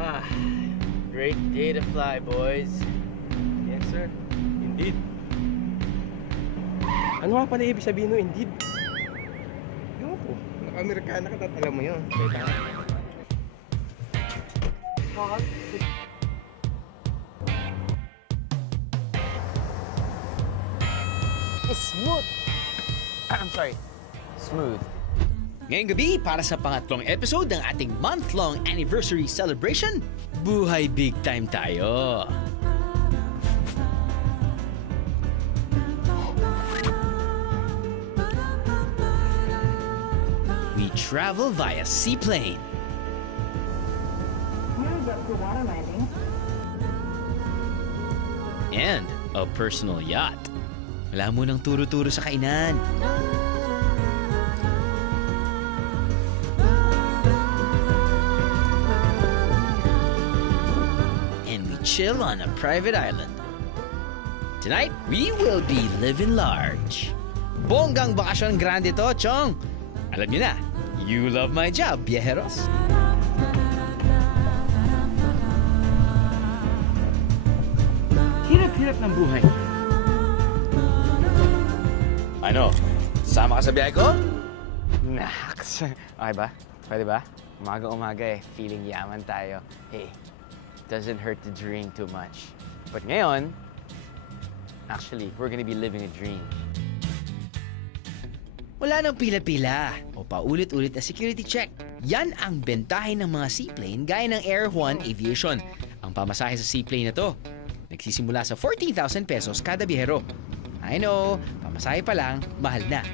Ah, great day to fly, boys. Yes, sir. Indeed. Ano nga pala ibig sabihin no, indeed? Ewan ko. Naka-Amerikana ka, alam mo yun. Smooth. I'm sorry. Smooth. Ngayong gabi, para sa pangatlong episode ng ating month-long anniversary celebration, buhay big time tayo! We travel via seaplane. And a personal yacht. Wala mo nang turo-turo sa kainan. And we chill on a private island. Tonight, we will be living large. Bonggang bakasyon grande to, Chong. Alam niyo na, you love my job, viajeros. Hirap-hirap ng buhay. Ano? Sama ka sa biyahe ko? Naks. Okay ba? Pwede ba? Umaga-umaga feeling yaman tayo. Hey, doesn't hurt to drink too much. But ngayon, actually, we're gonna be living a dream. Wala nang pila-pila o paulit-ulit na security check. Yan ang bentahin ng mga seaplane gaya ng Air Juan Aviation. Ang pamasahe sa seaplane na to, nagsisimula sa 14,000 pesos kada biyahero. I know, pamasahe pa lang, mahal na.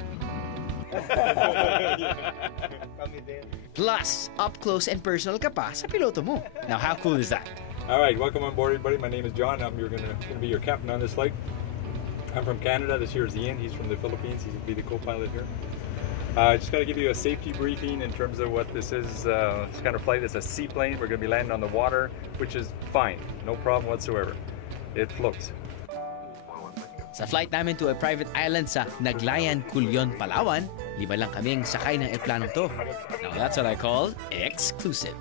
Plus, up close and personal ka pa sa piloto mo. Now, how cool is that? All right, welcome on board, everybody. My name is John. I'm gonna be your captain on this flight. I'm from Canada. This here is Ian. He's from the Philippines. He's gonna be the co-pilot here. Just gotta give you a safety briefing in terms of what this is. This kind of flight is a seaplane. We're gonna be landing on the water, which is fine, no problem whatsoever. It floats. Sa flight namin to a private island sa Naglayan, Culyon, Palawan, 5 lang kaming sakay ng airplanong to. Now that's what I call exclusive.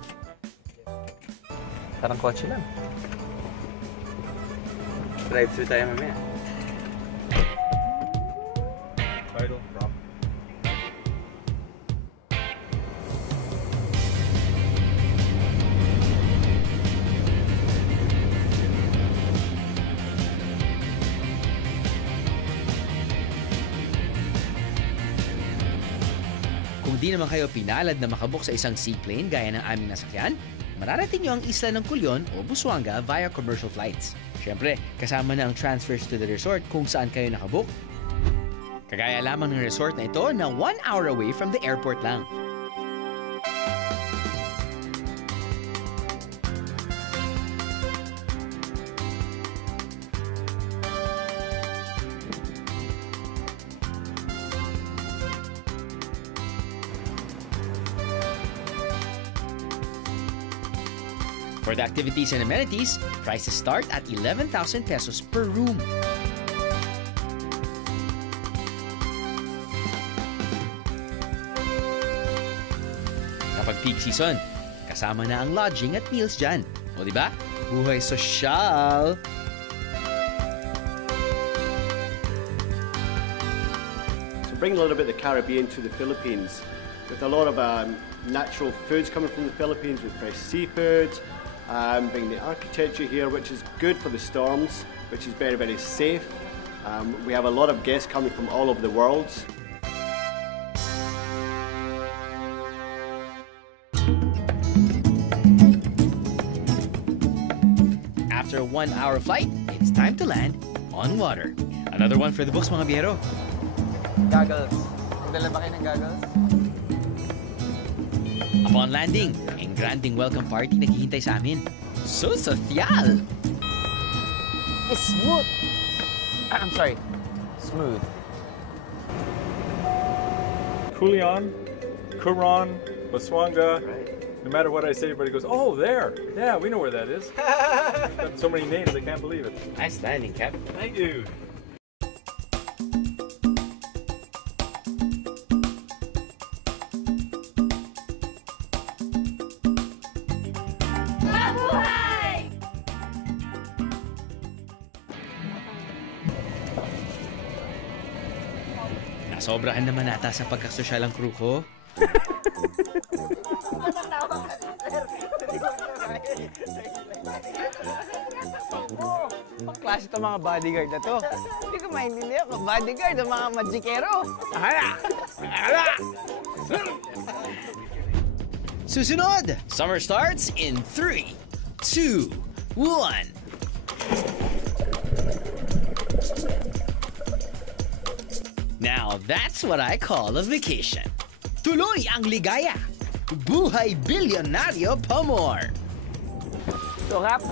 Parang kotse lang. Drive-thru tayo mamaya. Title, prop. Kung di naman kayo pinalad na makabook sa isang seaplane gaya ng aming nasakyan, mararating nyo ang isla ng Culyon o Busuanga via commercial flights. Siyempre, kasama na ang transfers to the resort kung saan kayo nakabook. Kagaya lamang ng resort na ito na 1 hour away from the airport lang. For the activities and amenities, prices start at 11,000 pesos per room. Kapag peak season, kasama na ang lodging at meals dyan. O diba? Buhay sosyal! So bring a little bit of the Caribbean to the Philippines with a lot of natural foods coming from the Philippines with fresh seafood. Bring the architecture here, which is good for the storms, which is very, very safe. We have a lot of guests coming from all over the world. After a 1 hour flight, it's time to land on water. Another one for the books, mga biyero. Goggles. Nagdala ba kayo ng goggles? Upon landing, ang granding welcome party naghihintay sa amin. So social! Smooth. I'm sorry. Smooth. Culion, Coron, Busuanga. No matter what I say, everybody goes, "Oh, there! Yeah, we know where that is." Got so many names, I can't believe it. Nice landing, Cap. Thank you. Nasobrahan naman ata sa pagkasosyal ang crew ko. Ang klase itong mga bodyguard na to. Hindi ko maintindihan kung bodyguard ang mga magikero. Susunod! Summer starts in 3, 2, 1. Now that's what I call a vacation. Tuloy ang ligaya. Buhay bilyonaryo pa more. So, Kap,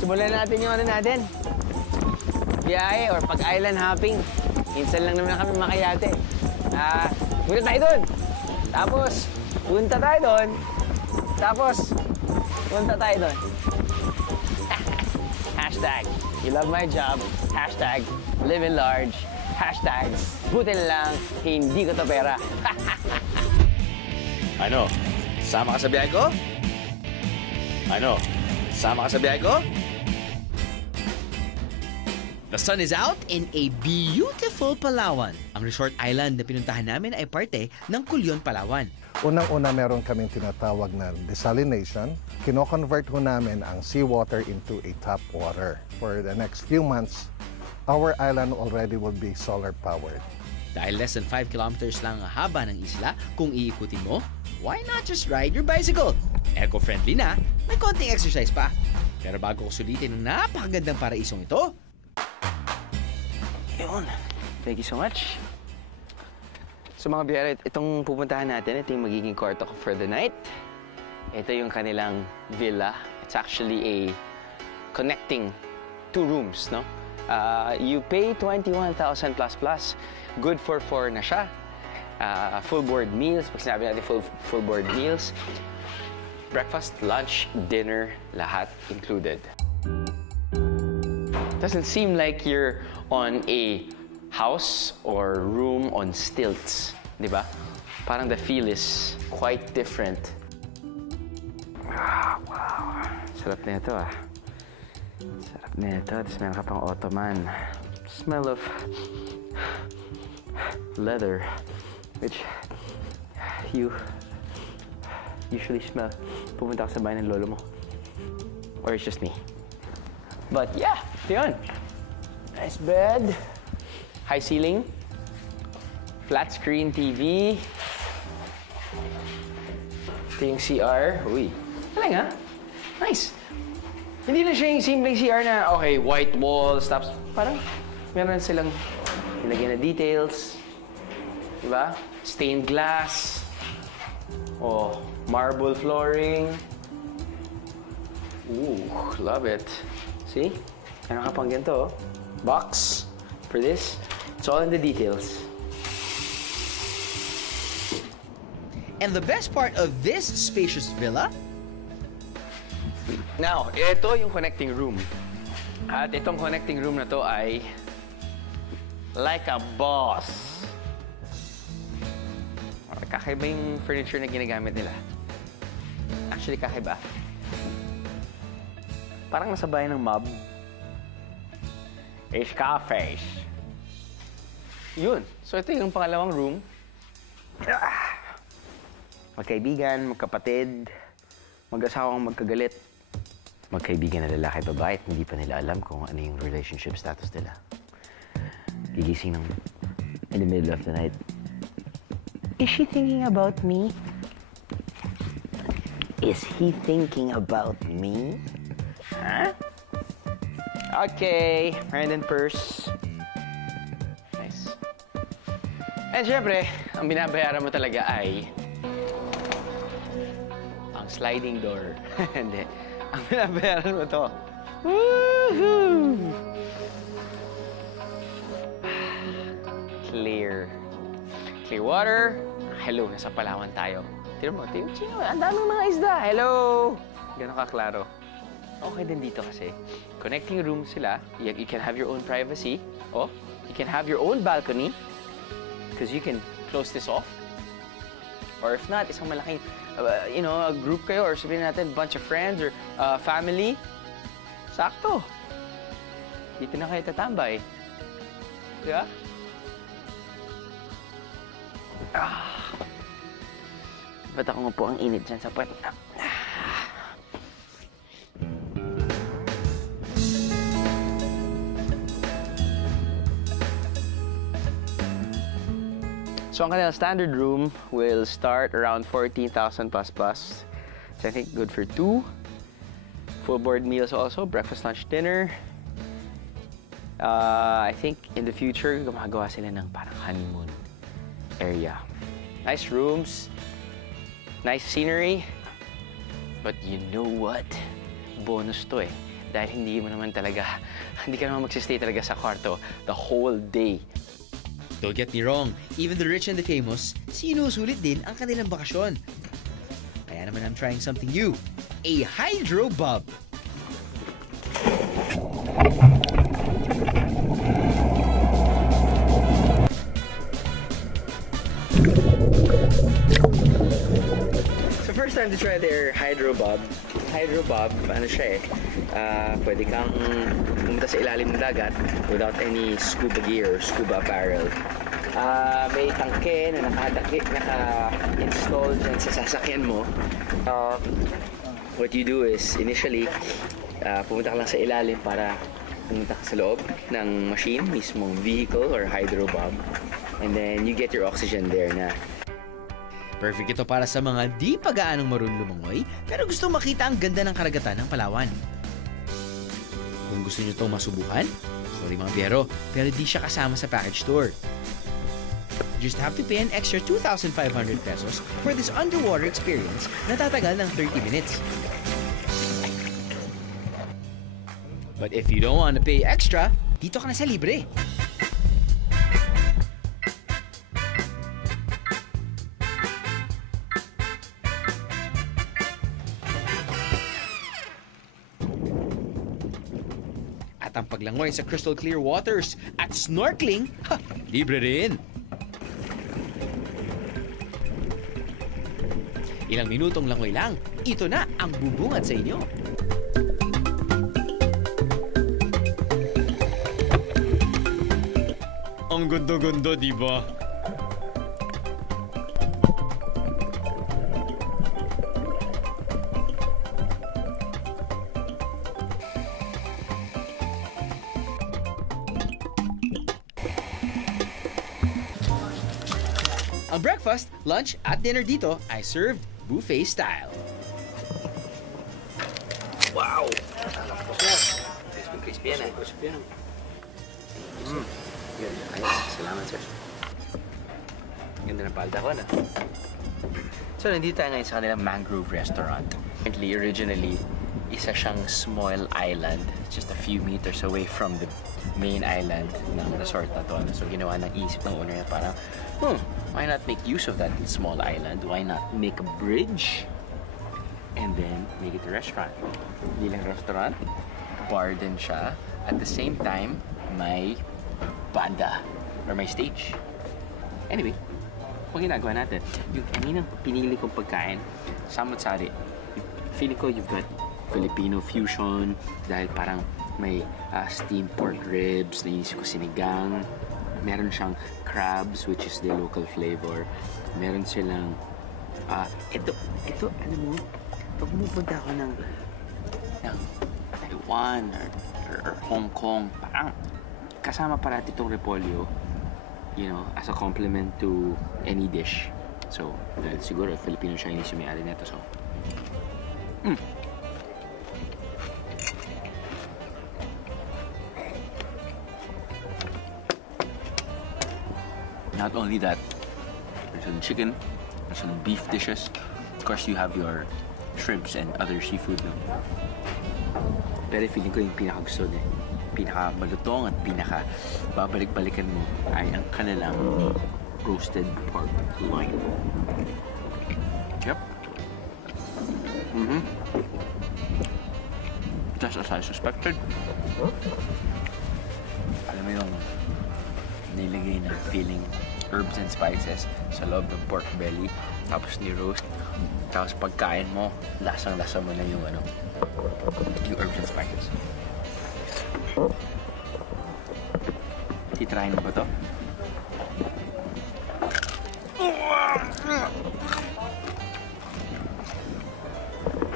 simulan natin yung ano natin. Biyahe or pag-island hopping. Minsan lang naman kami makayate. Punta tayo doon. Tapos, punta tayo doon. Tapos, punta tayo doon. Hashtag, you love my job. Hashtag, living large. Hashtag, buti na lang, hindi ko to pera. Ano? Sama ka sa biyahe ko? Ano? Sama ka sa biyahe ko? The sun is out in a beautiful Palawan. Ang resort island na pinuntahan namin ay parte ng Culion, Palawan. Unang-una meron kaming tinatawag na desalination. Kino-convert ho namin ang seawater into a tap water. For the next few months, our island already will be solar powered. Dahil less than 5 kilometers lang ang haba ng isla, kung iikutin mo, why not just ride your bicycle? Eco-friendly na, may konting exercise pa. Pero bago ko sulitin ang napakagandang paraisong ito, Yun. Thank you so much. So mga biyere, itong pupuntahan natin, ito yung magiging kwarto ko for the night. Ito yung kanilang villa. It's actually a connecting 2 rooms, no? You pay 21,000 plus. Good for 4 na siya. Full board meals. Pag sinabi natin full board meals, breakfast, lunch, dinner, lahat included. Doesn't seem like you're on a house or room on stilts, di ba? Parang the feel is quite different. Wow. Sarap na ito, Sarap na ito. Tapos meron ka pang ottoman. Smell of leather, which you usually smell. Pumunta ka sa bahay ng lolo mo. Or it's just me. But yeah, yun. Nice bed. High ceiling. Flat screen TV. Ito yung CR. Uy. Galing, Nice. Hindi lang siya yung simpleng CR na, okay, white walls, tapos parang meron silang nilagyan na details. Diba? Stained glass. Oh, marble flooring. Ooh, love it. See? Meron ka pang ganito, box for this. It's all in the details. and the best part of this spacious villa, Now, ito yung connecting room. At itong connecting room na to ay like a boss. Kakaiba yung furniture na ginagamit nila. Actually, kakaiba. Parang nasa bahay ng mob. Scarface. Yun. So, ito yung pangalawang room. Magkaibigan, magkapatid, mag-asawang magkagalit. Magkaibigan na lalaki at babae at hindi pa nila alam kung ano yung relationship status nila. Gigising ng in the middle of the night. Is she thinking about me? Is he thinking about me? Huh? Okay. Hand and purse. Nice. And syempre, ang binabayaran mo talaga ay ang sliding door. Hindi. Ang binabayaran mo to. Woohoo! Clear. Clear water. Hello, nasa Palawan tayo. Tira mo, ang daming mga isda. Hello! Ganon kaklaro. Okay din dito kasi. Connecting room sila. You can have your own privacy. Oh, you can have your own balcony. Because you can close this off. Or if not, isang malaking, a group kayo or sabihin natin, bunch of friends or family. Sakto. Dito na kayo tatambay. Diba? Ba't ako nga po ang init dyan sa puwet? So ang kanilang standard room will start around 14,000 plus. So I think good for 2. Full board meals also, breakfast, lunch, dinner. I think in the future, gumagawa sila ng parang honeymoon area. Nice rooms, nice scenery. But you know what? Bonus to eh. Dahil hindi ka naman magsistay talaga sa kwarto the whole day. Don't get me wrong, even the rich and the famous, sinusulit din ang kanilang bakasyon. Kaya naman I'm trying something new, a hydro bob. So first time to try their hydro bob. Hydro bob, ano siya eh, pwede kang pumunta sa ilalim ng dagat without any scuba gear or scuba apparel. May tangke na naka-install dyan sa sasakyan mo. What you do is, initially, pumunta ka lang sa ilalim para pumunta ka sa loob ng machine, mismong vehicle or hydro bob. And then you get your oxygen there na. Perfect ito para sa mga di pa gaanong marunong lumangoy pero gusto makita ang ganda ng karagatan ng Palawan. Kung gusto nyo itong masubukan, sorry mga biyero, pero di siya kasama sa package tour. You just have to pay an extra 2,500 pesos for this underwater experience na tatagal ng 30 minutes. But if you don't want to pay extra, dito ka na sa libre. At ang paglangoy sa crystal clear waters at snorkeling, libre rin. Ilang minutong langoy lang, ito na ang bubungad sa inyo. Ang ganda-ganda, di ba? Ang breakfast, lunch at dinner dito ay served buffet style. Wow! Crispy yan eh. Crispy yan. Ayos, salamat sir. Ganda ng palda ko na. So, nandito tayo ngayon sa kanilang mangrove restaurant. Originally, isa siyang small island, just a few meters away from the main island ng resort na to. So, ginawa ng isip ng owner na parang, why not make use of that small island? Why not make a bridge? And then, make it a restaurant. Hindi lang restaurant, bar din siya. At the same time, may banda or may stage. Anyway, kung ginagawa natin, yung kaninang pinili kong pagkain, samot-sari. Feeling ko you've got Filipino fusion dahil parang may steamed pork ribs, naisip ko sinigang. Meron siyang crabs, which is the local flavor. Meron silang, ito, alam mo, pag pumupunta ako ng Taiwan or Hong Kong, parang kasama parati itong repolyo, you know, as a complement to any dish. So, dahil siguro Filipino Chinese yung may-ari nito, so. Not only that, there's some chicken, there's some beef dishes. Of course, you have your shrimps and other seafood. No? Pero feeling ko yung pinakagusto niya, pinakamalutong at pinaka-babalik-balikan mo ay ang kanilang roasted pork loin. Yep. Just as I suspected. Alam mo yung nilagay ng feeling herbs and spices sa loob ng pork belly, tapos ni-roast, tapos pagkain mo, lasang-lasa mo na yung yung herbs and spices. Titrahin mo ba to?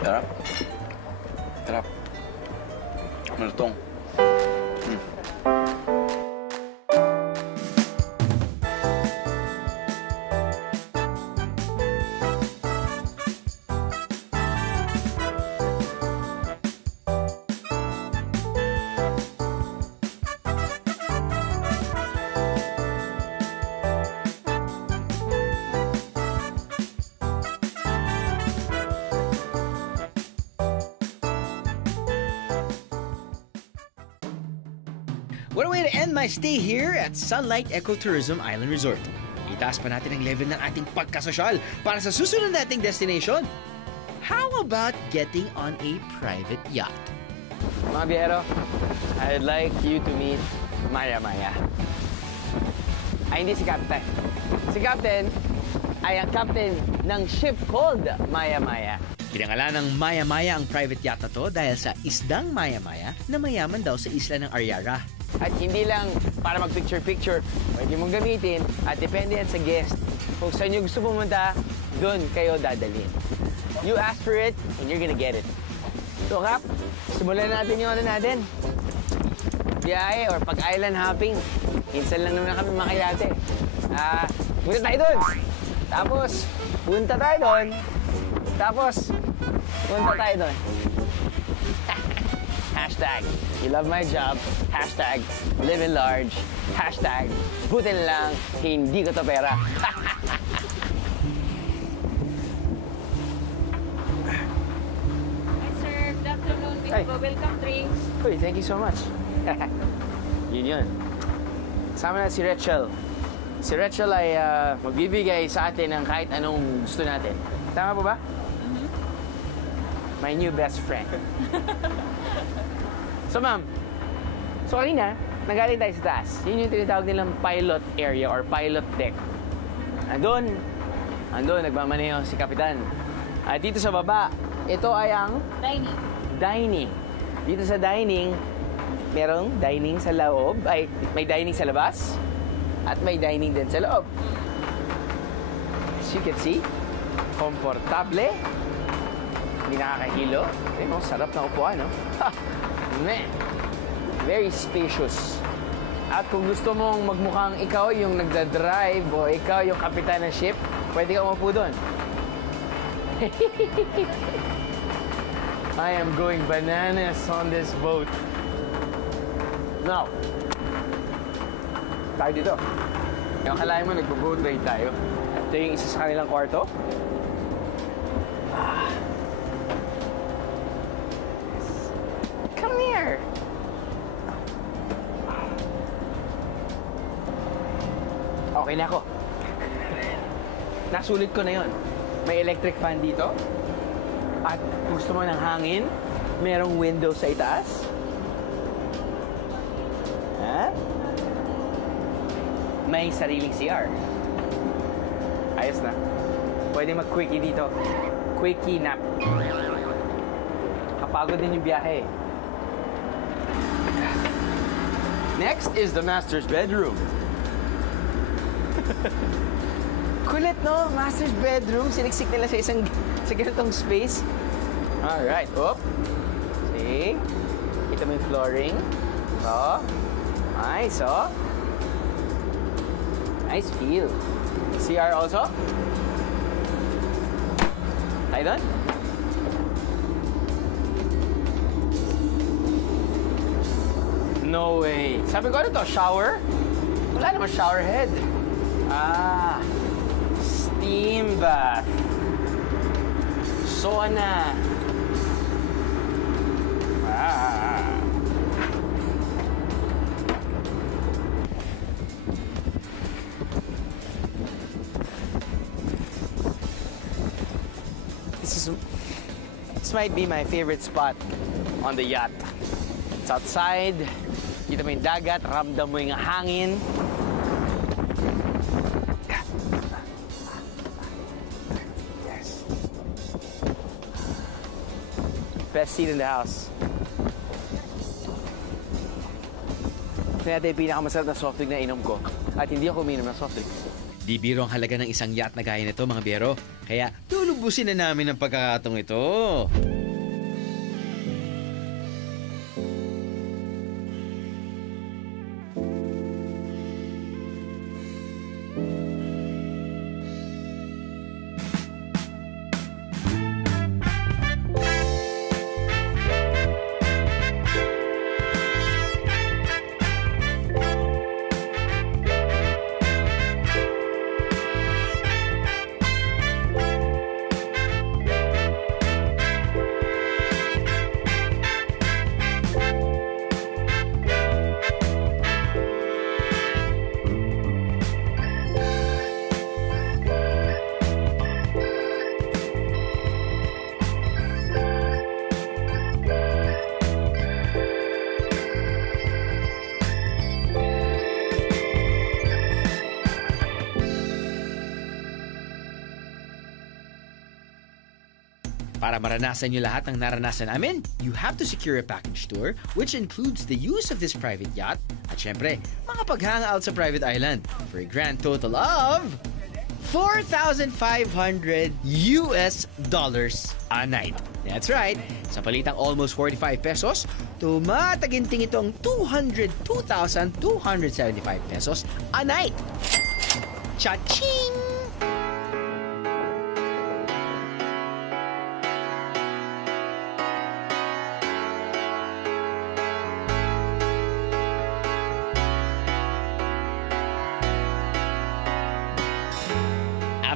Sarap. Sarap. Malutong. What a way to end my stay here at Sunlight Ecotourism Island Resort. Itaas pa natin ang level ng ating pagkasosyal para sa susunod nating destination. How about getting on a private yacht? Mga biyero, I'd like you to meet Maya Maya. Ay, hindi si Captain. Si Captain ay ang captain ng ship called Maya Maya. Pinangalan ng Maya Maya ang private yacht na to dahil sa isdang Maya Maya na mayaman daw sa isla ng Ariara. At hindi lang para mag-picture-picture, pwede mong gamitin at depende yan sa guest. Kung saan nyo gusto pumunta, doon kayo dadalhin. You ask for it and you're gonna get it. So, Kap, simulan natin yung ano natin. Biyahe or pag-island hopping. Minsan lang naman kami makayate. Punta tayo doon. Tapos, punta tayo doon. Tapos, punta tayo doon. Hashtag, you love my job. Hashtag, living large. Hashtag, buti na lang, hindi ko to pera. Hi, sir. Good afternoon. Hi. Welcome drinks. Uy, thank you so much. Yun. Kasama na si Rachel. Si Rachel ay magbibigay sa atin ng kahit anong gusto natin. Tama po ba? My new best friend. So, ma'am, kanina, nagaling tayo sa taas. Yun yung tinatawag nilang pilot area or pilot deck. Andun, nagmamaneho si Kapitan. At dito sa baba, ito ay ang dining. Dito sa dining, merong dining sa loob, may dining sa labas, at may dining din sa loob. As you can see, komportable, hindi nakakahilo. Sarap na upuan, no? Man, very spacious. At kung gusto mong magmukhang ikaw yung nagdadrive o ikaw yung kapitan ng ship, pwede ka umupo doon. I am going bananas on this boat. Now, tayo dito. Yung akalain mo, nagbo-boat ride tayo. Ito yung isa sa kanilang kwarto. Come here. Okay na ako. Nasulit ko na yon. May electric fan dito. At kung gusto mo ng hangin, merong window sa itaas. May sariling CR. Ayos na. Pwede mag-quickie dito. Quickie nap. Kapagod din yung biyahe. Next is the master's bedroom. Kulit, no? Master's bedroom. Siniksik nila sa ganitong space. Alright. Oop. See? Kita mo yung flooring. Oh. Nice, oh. Nice feel. CR also. Tayo doon. No way. Sabi ko, ano to? Shower? Wala naman shower head. Steam bath. Sauna. This might be my favorite spot on the yacht. It's outside. Kita mo yung dagat, ramdam mo yung hangin. Yes. Best seat in the house. Ito natin yung pinakamasarap na soft drink na inom ko. At hindi ako uminom ng soft drink. Di biro ang halaga ng isang yacht na gaya nito, mga biyero. Kaya lulubusin na namin ang pagkakataong ito. Para maranasan nyo lahat ng naranasan namin, you have to secure a package tour which includes the use of this private yacht at syempre, mga pag-hangout sa private island for a grand total of $4,500 a night. That's right. Sa palitang almost 45 pesos, tumataginting itong 202,275 pesos a night. Cha-ching!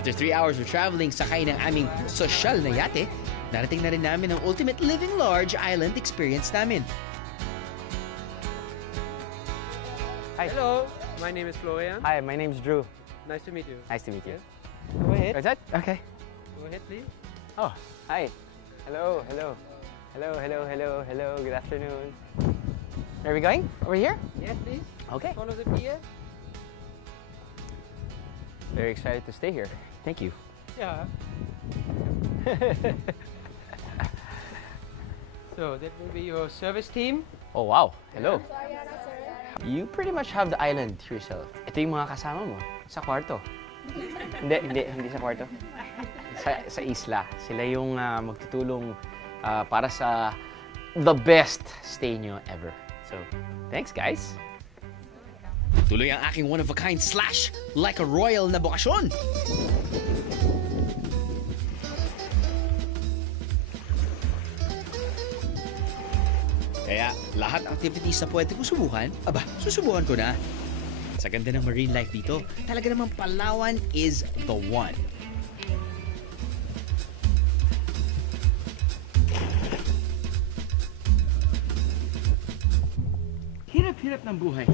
After 3 hours of traveling sakay ng aming sosyal na yate, narating na rin namin ang ultimate living large island experience namin. Hi. Hello, my name is Florian. Hi, my name's Drew. Nice to meet you. Nice to meet you. Go ahead. Is that? Okay. Go ahead, please. Oh, hi. Hello, hello. Hello, hello, hello, hello. Good afternoon. Where are we going? Over here? Yes, please. Okay. Follow the pier. Very excited to stay here. Thank you. Yeah. So that will be your service team. Oh, wow. Hello. You pretty much have the island to yourself. Ito yung mga kasama mo sa kwarto. Hindi sa kwarto. Sa isla. Sila yung magtutulong para sa the best stay nyo ever. So, thanks guys. Tuloy ang aking one-of-a-kind slash like a royal na bokasyon. Kaya lahat ng activities na pwede kong subukan, susubukan ko na. Sa ganda ng marine life dito, talaga namang Palawan is the one. Hirap-hirap ng buhay.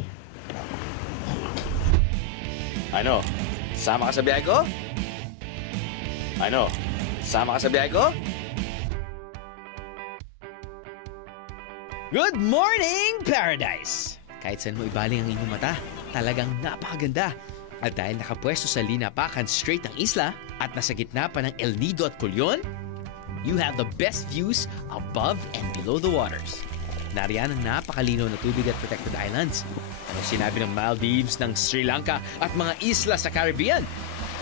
Ano? Sama ka sa biyahe ko? Ano? Sama ka sa biyahe ko? Good morning, Paradise! Kahit saan mo ibaling ang inyong mata, talagang napakaganda. At dahil nakapwesto sa linapakan straight ng isla at nasa gitna pa ng El Nido at Culion, you have the best views above and below the waters. Nariyan ang napakalinaw na tubig at protected islands. Ano sinabi ng Maldives, ng Sri Lanka at mga isla sa Caribbean?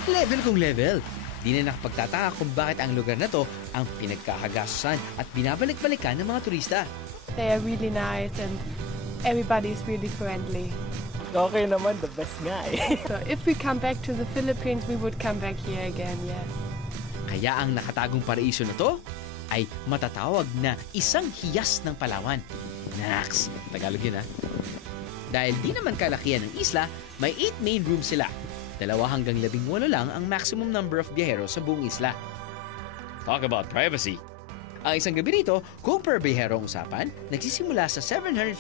Level kung level. Di na nakapagtataka kung bakit ang lugar na to ang pinagkakagastusan at binabalik-balikan ng mga turista. They are really nice and everybody is really friendly. Okay naman, the best nga eh. So if we come back to the Philippines, we would come back here again, yes. Kaya ang nakatagong paraiso na to ay matatawag na isang hiyas ng Palawan. Naks, Tagalog yun ha. Dahil di naman kalakihan ng isla, may 8 main rooms sila. 2 hanggang 18 lang ang maximum number of biyahero sa buong isla. Talk about privacy. Ang isang gabi rito, kung per biyahero ang usapan, nagsisimula sa $715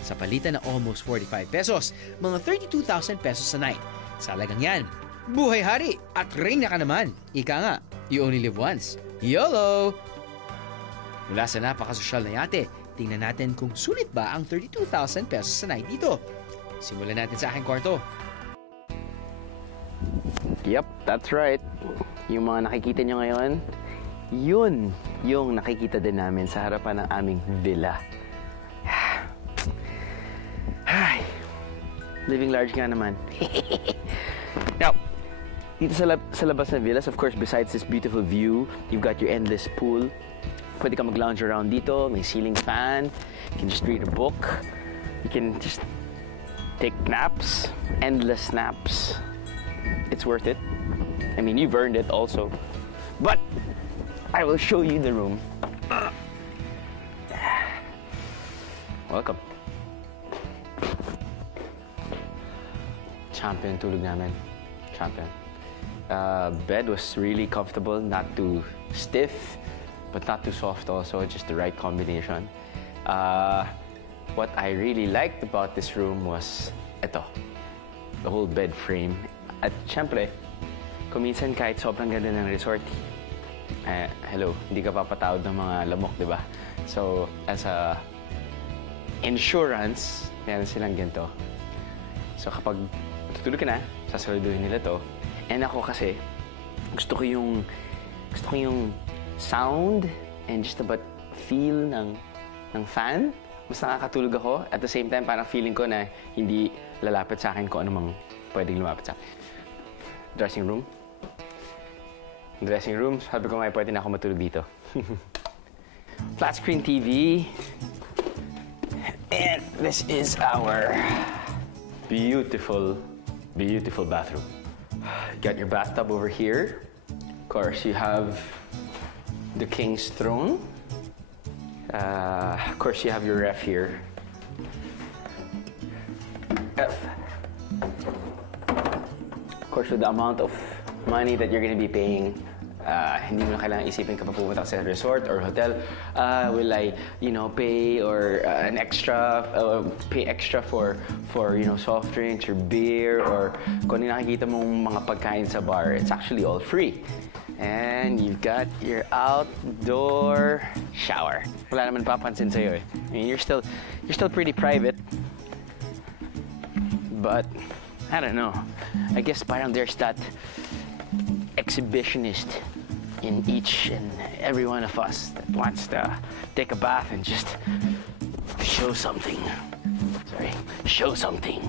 sa palitan na almost 45 pesos, mga 32,000 pesos a night. Sa halagang yan, buhay hari at reyna ka naman. Ika nga, you only live once. YOLO! Mula sa napakasosyal na yate, tingnan natin kung sulit ba ang 32,000 pesos sa night dito. Simulan natin sa aking kwarto. Yep, that's right. Yung mga nakikita nyo ngayon, yun yung nakikita din namin sa harapan ng aming villa. Ay, living large nga naman. Now, dito sa labas na villas, of course, besides this beautiful view, you've got your endless pool. Pwede ka mag-lounge around dito, may ceiling fan, you can just read a book, you can just take naps, endless naps. It's worth it. I mean, you've earned it also. But I will show you the room. Welcome. Champion tulog namin. Champion. Bed was really comfortable, not too stiff, but not too soft also, just the right combination. What I really liked about this room was ito, the whole bed frame. At syempre, kung minsan kahit sobrang ganda ng resort, hello, hindi ka papatawad ng mga lamok, di ba? So, as a insurance, meron silang ganito. So, kapag tutulog ka na, sasaluduhin nila to. And ako kasi, gusto ko yung sound and just about feel ng fan. Mas nakakatulog ako. At the same time, parang feeling ko na hindi lalapit sa akin kung anumang pwedeng lumapit sa akin. Dressing room. Dressing room, sabi ko nga pwede na ako matulog dito. Flat screen TV. And this is our beautiful, beautiful bathroom. Got your bathtub over here. Of course, you have the king's throne. Of course, you have your ref here. Of course, with the amount of money that you're going to be paying, hindi mo na kailangan isipin kapag pumunta ka sa resort or hotel, will I, pay or an extra, pay extra for soft drinks or beer or kung ano nakikita mong mga pagkain sa bar. It's actually all free. And you've got your outdoor shower. Wala naman papansin sa'yo eh. I mean, you're still pretty private. But, I don't know. I guess parang there's that exhibitionist in each and every one of us that wants to take a bath and just show something. Sorry, show something.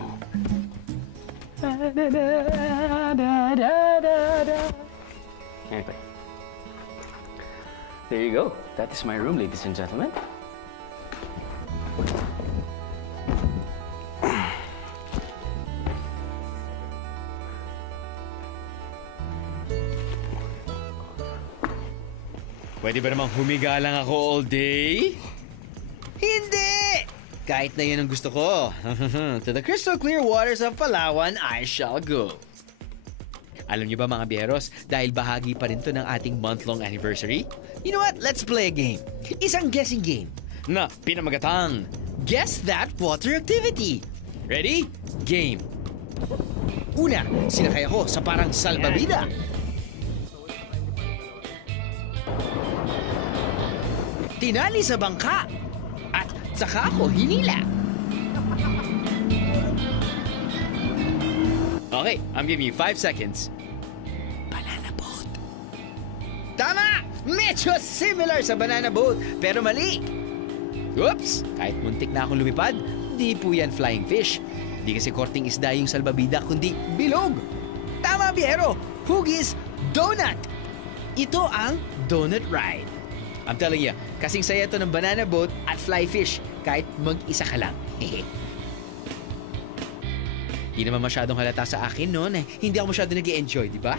Anyway, there you go. That is my room, ladies and gentlemen. Pwede ba namang humiga lang ako all day? Hindi! Kahit na yun ang gusto ko. To the crystal clear waters of Palawan, I shall go. Alam niyo ba mga biyeros, dahil bahagi pa rin to ng ating month-long anniversary? You know what? Let's play a game. Isang guessing game na pinamagatang Guess That Water Activity. Ready? Game. Una, sinakay ako sa parang salbabida. Tinali sa bangka at saka ako hinila. Okay, I'm giving you 5 seconds. Banana boat. Tama! Medyo similar sa banana boat, pero mali. Oops! Kahit muntik na akong lumipad, di po yan flying fish. Di kasi korting isda yung salbabida, kundi bilog. Tama, biyero! Hugis donut. Ito ang donut ride. I'm telling you, kasing saya to ng banana boat at fly fish kahit mag-isa ka lang. Di naman masyadong halata sa akin noon. Hindi ako masyado nag-i-enjoy, di ba?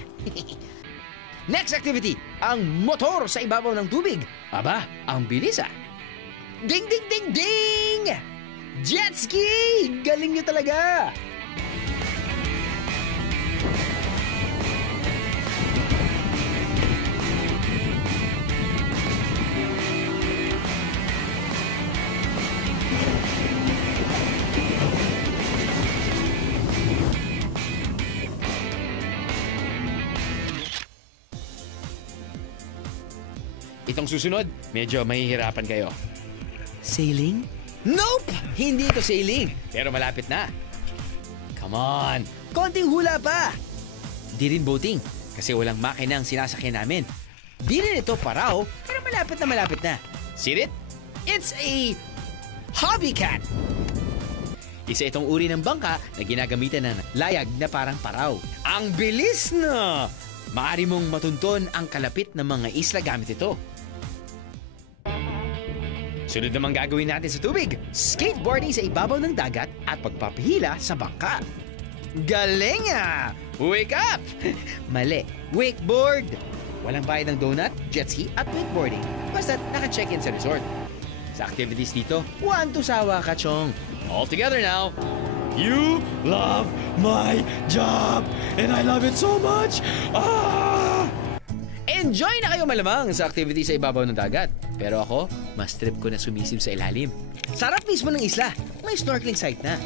Next activity, ang motor sa ibabaw ng tubig. Aba, ang bilis ah. Ding, ding, ding, ding! Jet ski! Galing niyo talaga! Itong susunod, medyo mahihirapan kayo. Sailing? Nope! Hindi ito sailing, pero malapit na. Come on! Konting hula pa! Di rin boating, kasi walang makina ang sinasakyan namin. Di rin ito paraw, pero malapit na. See it? It's a hobby cat! Isa itong uri ng bangka na ginagamitan ng layag na parang paraw. Ang bilis na! Maaari mong matunton ang kalapit ng mga isla gamit ito. Sunod namang gagawin natin sa tubig, skateboarding sa ibabaw ng dagat at pagpapahila sa bangka. Galing ah! Wake up! Mali, wakeboard! Walang bayad ng donut, jet ski at wakeboarding basta't naka-check-in sa resort. Sa activities dito, one to sawa ka, Chong. All together now. You love my job and I love it so much. Ah! Enjoy na kayo malamang sa activity sa ibabaw ng dagat. Pero ako, mas trip ko na sumisim sa ilalim. Sarap mismo ng isla. May snorkeling site na.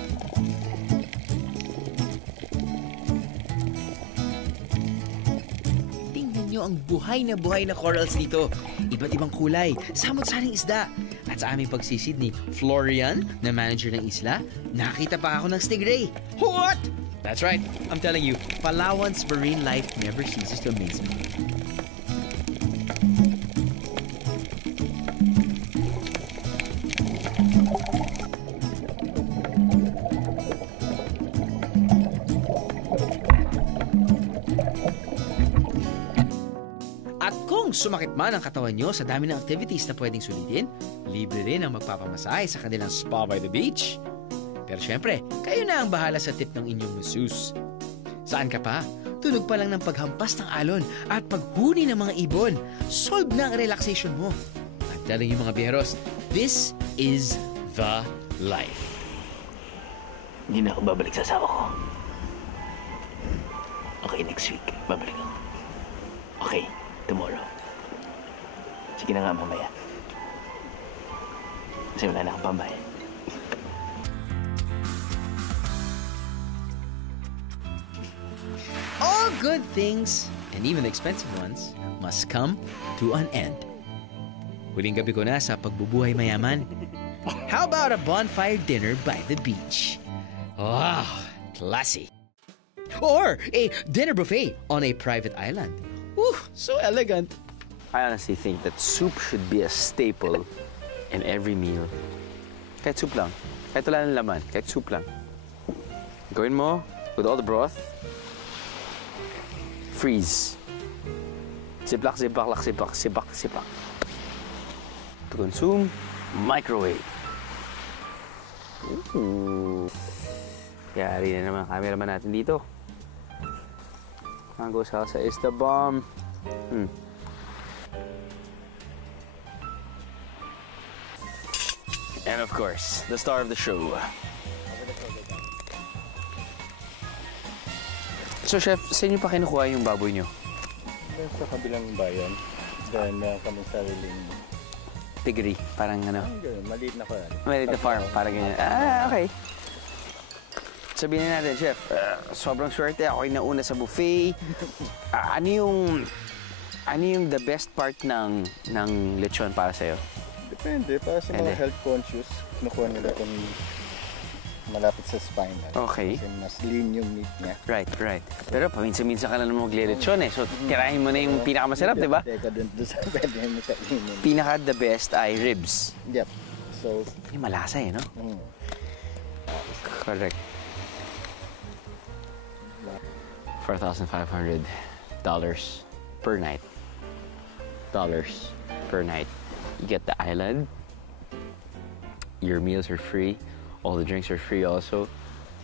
Tingnan nyo ang buhay na corals dito. Iba't ibang kulay, samot-saring isda. At sa aming pagsisid ni Florian, na manager ng isla, nakita pa ako ng stingray. What? That's right. I'm telling you, Palawan's marine life never ceases to amaze me. At kung sumakit man ang katawan nyo sa dami ng activities na pwedeng sulitin, libre rin ang magpapamasahe sa kanilang spa by the beach. Pero syempre, kayo na ang bahala sa tip ng inyong masseuse. Saan ka pa? Tunog pa lang ng paghampas ng alon at paghuni ng mga ibon. Solve na ang relaxation mo. I'm telling you mga biyeros, this is the life. Hindi na ako babalik sa asawa ko. Okay, next week, babalik ako. Okay, tomorrow. Sige na nga mamaya. Kasi wala na akong pambayad. All good things, and even expensive ones, must come to an end. Huling gabi ko na sa pagbubuhay mayaman. How about a bonfire dinner by the beach? Wow, classy. Or a dinner buffet on a private island. Whew, so elegant. I honestly think that soup should be a staple in every meal. Kahit soup lang. Kahit wala ng laman. Kahit soup lang. Gawin mo with all the broth. Freeze. Ziplak, ziplak, ziplak, ziplak, ziplak. To consume, microwave. Ooh. Yari na naman ang cameraman natin dito. Mango salsa is the bomb. And of course, the star of the show. So, Chef, saan niyo pa kinukuha yung baboy niyo? Sa kabilang bayan. Then, kami sariling... Piggery, parang ano? Maliit na farm. Maliit na farm, parang ganyan. Okay. Sabihin na natin, Chef, sobrang swerte ako yung nauna sa buffet. Ano yung the best part ng lechon para sa'yo? Depende. Para sa mga health conscious, kinukuha nila kung malapit sa spine. Okay. Kasi mas lean yung meat niya. Right. Pero paminsan-minsan ka na naman magle-lechon eh. So, tirahin mo na yung pinakamasarap, di ba? Teka, doon sa pwede mo kainin. Pinaka the best ay ribs. Yep. So, yung malasa eh, no? Correct. $4,500 per night. Dollars per night. You get the island. Your meals are free. All the drinks are free also.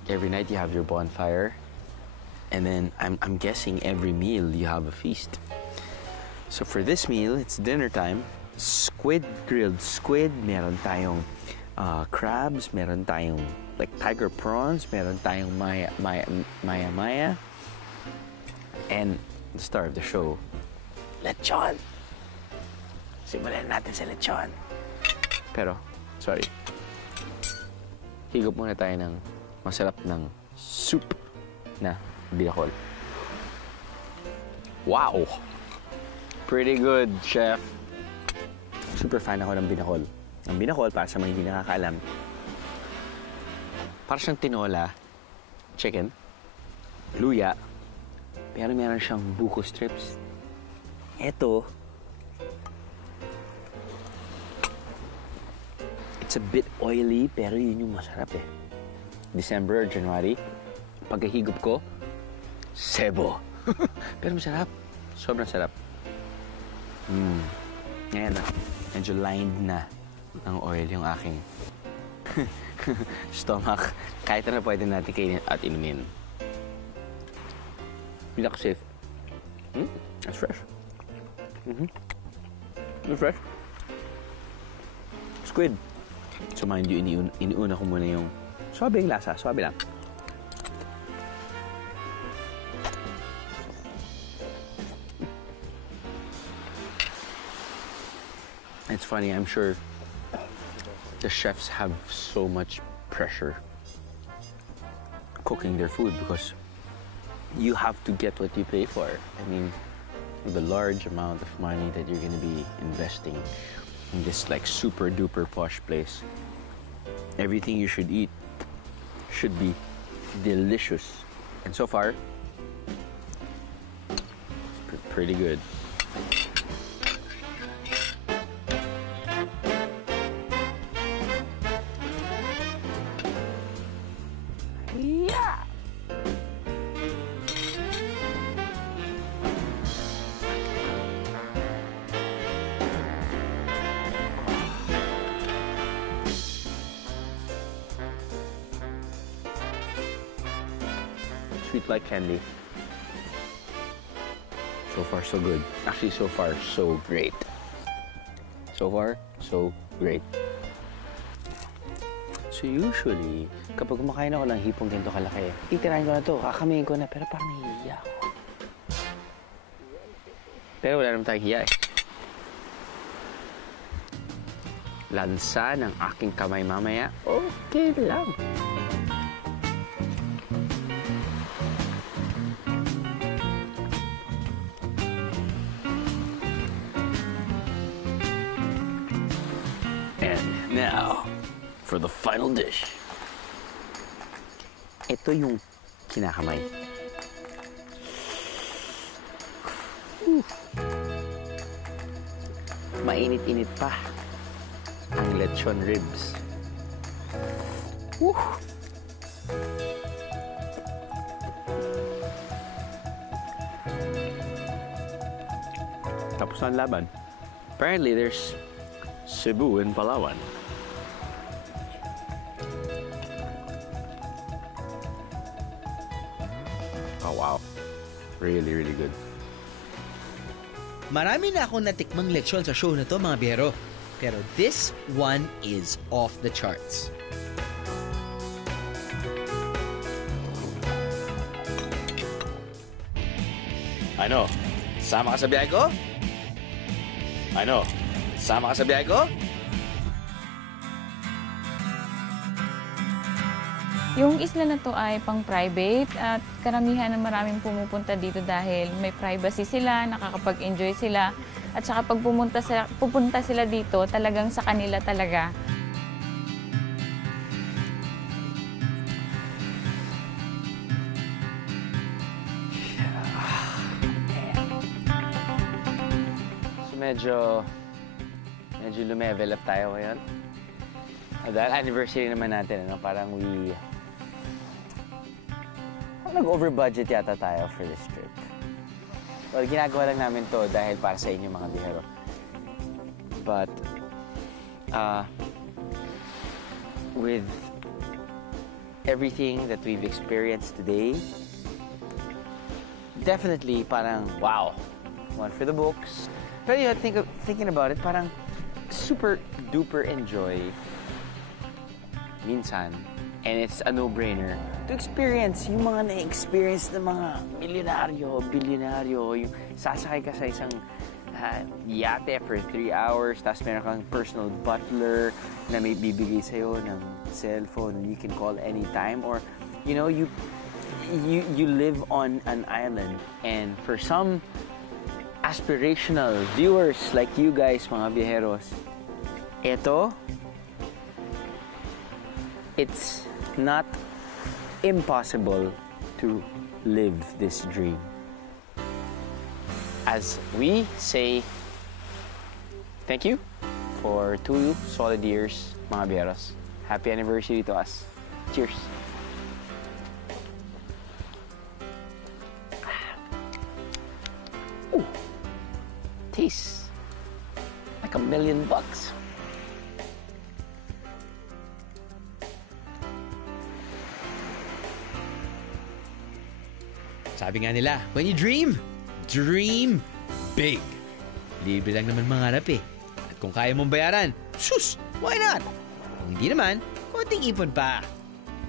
Every night you have your bonfire. And then I'm guessing every meal you have a feast. So for this meal, it's dinner time. Grilled squid. Meron tayong crabs. Meron tayong like tiger prawns. Meron tayong maya. And the star of the show, lechon. Simulan natin sa lechon. Pero, sorry. Higop muna tayo ng masarap ng soup na binakol. Wow! Pretty good, Chef. Super fan ako ng binakol. Ang binakol, para sa mga hindi nakakaalam, para siyang tinola, chicken, luya, pero meron siyang buko strips. Ito, it's a bit oily, pero yun yung masarap eh. December or January, pagkahigop ko, sebo. Pero masarap. Sobrang sarap. Ngayon na, medyo lined na ng oil yung aking stomach. Kahit na pwede natin kainin at inumin. Relax safe. That's fresh. It's fresh. Squid. So mind you, iniuna ko muna yung swabe yung lasa. Swabe lang. It's funny, I'm sure the chefs have so much pressure cooking their food because you have to get what you pay for. I mean, the large amount of money that you're going to be investing in this like super duper posh place, everything you should eat should be delicious. And so far, it's pretty good. Sweet like candy. So far, so good. Actually, so far, so great. So far, so great. So usually, kapag kumakain ako ng hipong ganito kalaki, titirahin ko na to, kakamayin ko na, pero parang nahihiya ako. Pero wala naman tayong hiya eh. Lansa ng aking kamay mamaya, okay lang. Now, for the final dish. Ito yung kinakamay. Mainit-init pa ang lechon ribs. Tapos na ang laban. Apparently, there's Cebu in Palawan. Oh, wow. Really, really good. Marami na akong natikmang lechon sa show na to, mga biyero. Pero this one is off the charts. Ano? Sama ka sa biyahe ko? Ano? Sama ka sa biyahe ko? Yung isla na to ay pang-private at karamihan ng maraming pumupunta dito dahil may privacy sila, nakakapag-enjoy sila. At saka pag pupunta sila dito, talagang sa kanila talaga. So medyo lumevel up tayo ngayon. Dahil anniversary naman natin, ano? Parang nag-over-budget yata tayo for this trip. Well, ginagawa lang namin to dahil para sa inyo, mga bihero. But, with everything that we've experienced today, definitely parang, wow, one for the books. Pero you know, thinking about it, parang super-duper enjoy minsan, and it's a no-brainer to experience yung mga na-experience ng mga bilyonaryo, yung sasakay ka sa isang yate for 3 hours, tapos meron kang personal butler na may bibigay sa'yo ng cellphone and you can call anytime, or you know, you live on an island, and for some aspirational viewers like you guys, mga biyeros, it's not impossible to live this dream. As we say, thank you for 2 solid years, mga biyeros. Happy anniversary to us. Cheers! tastes like $1,000,000. Sabi nga nila, when you dream, dream big. Libre lang naman mangarap eh. At kung kaya mong bayaran, sus, why not? Kung hindi naman, konting ipon pa.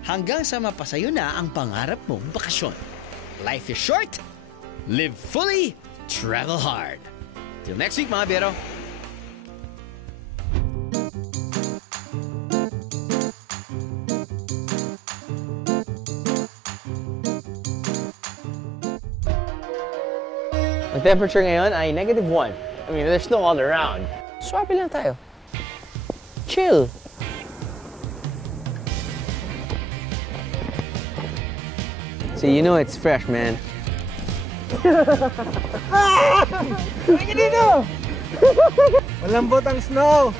Hanggang sa mapasayo na ang pangarap mong bakasyon. Life is short. Live fully. Travel hard. Till next week, mga biyero. Ang temperature ngayon ay -1. I mean, there's no all around. Swap lang tayo. Chill. So you know it's fresh, man. Halika dito! Malambot ang snow!